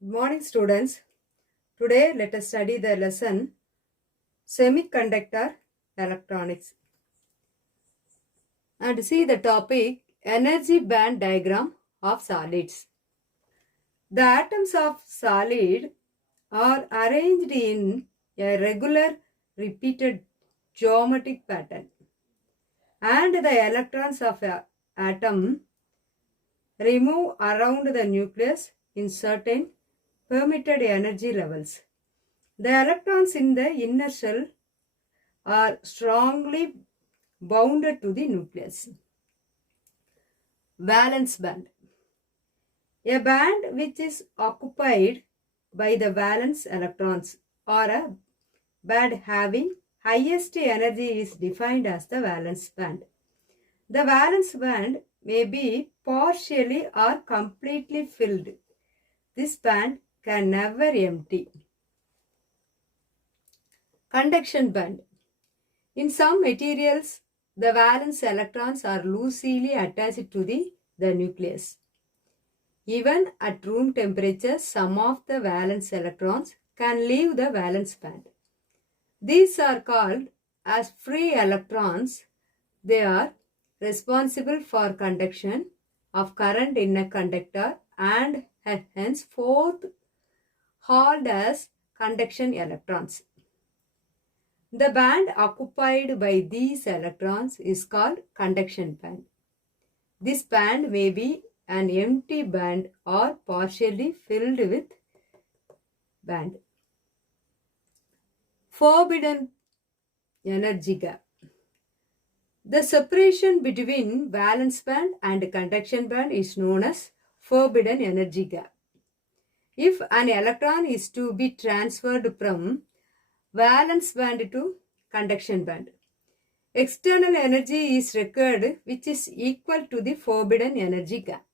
Good morning, students. Today, let us study the lesson Semiconductor Electronics and see the topic Energy Band Diagram of Solids. The atoms of solid are arranged in a regular repeated geometric pattern, and the electrons of an atom remove around the nucleus in certain permitted energy levels. The electrons in the inner shell are strongly bounded to the nucleus. Valence band. A band which is occupied by the valence electrons or a band having highest energy is defined as the valence band. The valence band may be partially or completely filled. This band can never empty. Conduction band. In some materials, the valence electrons are loosely attached to the nucleus. Even at room temperature, some of the valence electrons can leave the valence band. These are called as free electrons. They are responsible for conduction of current in a conductor and henceforth called as conduction electrons. The band occupied by these electrons is called conduction band. This band may be an empty band or partially filled with band. Forbidden energy gap. The separation between valence band and conduction band is known as forbidden energy gap. If an electron is to be transferred from valence band to conduction band, external energy is required which is equal to the forbidden energy gap.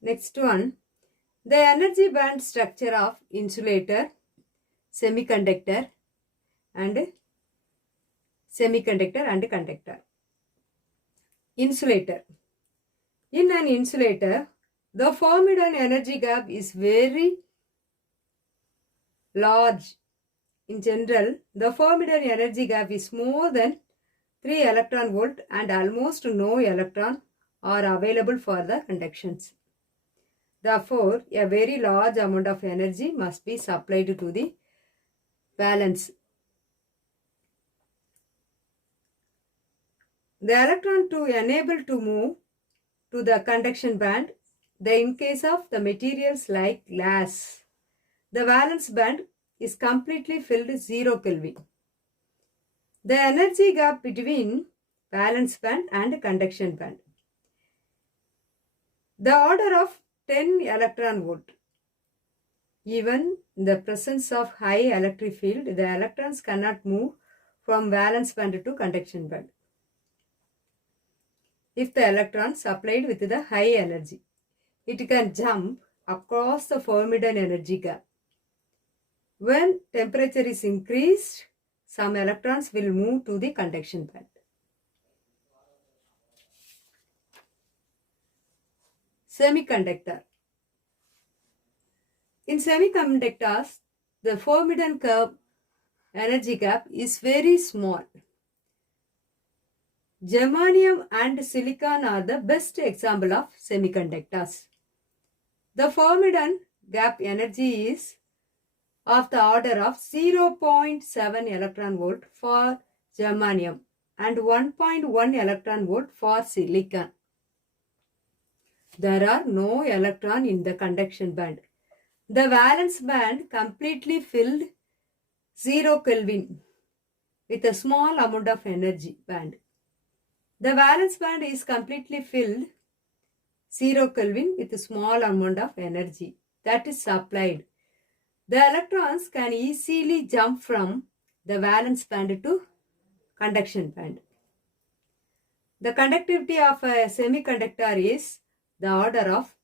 Next one, the energy band structure of insulator, semiconductor and conductor. Insulator. In an insulator, the forbidden energy gap is very large. In general, the forbidden energy gap is more than 3 electron volt and almost no electron are available for the conductions. Therefore, a very large amount of energy must be supplied to the valence. The electron to enable to move to the conduction band, in case of the materials like glass, the valence band is completely filled 0 Kelvin. The energy gap between valence band and conduction band. The order of 10 electron volt. Even in the presence of high electric field, the electrons cannot move from valence band to conduction band. If the electron supplied with the high energy, it can jump across the forbidden energy gap. When temperature is increased, some electrons will move to the conduction band. Semiconductor. In semiconductors, the forbidden energy gap is very small. Germanium and silicon are the best example of semiconductors. The forbidden gap energy is of the order of 0.7 electron volt for germanium and 1.1 electron volt for silicon. There are no electrons in the conduction band. The valence band completely filled 0 Kelvin with a small amount of energy band. The valence band is completely filled 0 Kelvin with a small amount of energy that is supplied. The electrons can easily jump from the valence band to conduction band. The conductivity of a semiconductor is the order of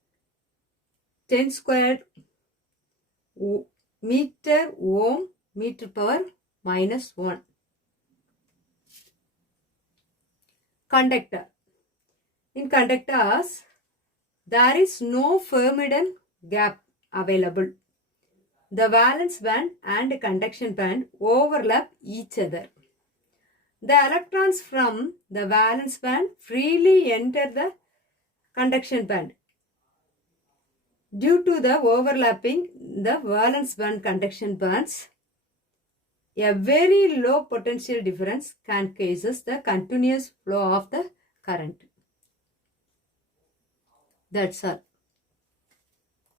10 squared meter ohm meter power minus 1. Conductor. In conductors, There is no Fermion gap available. The valence band and conduction band overlap each other. The electrons from the valence band freely enter the conduction band. Due to the overlapping the valence band conduction bands, a very low potential difference can causes the continuous flow of the current. That's all.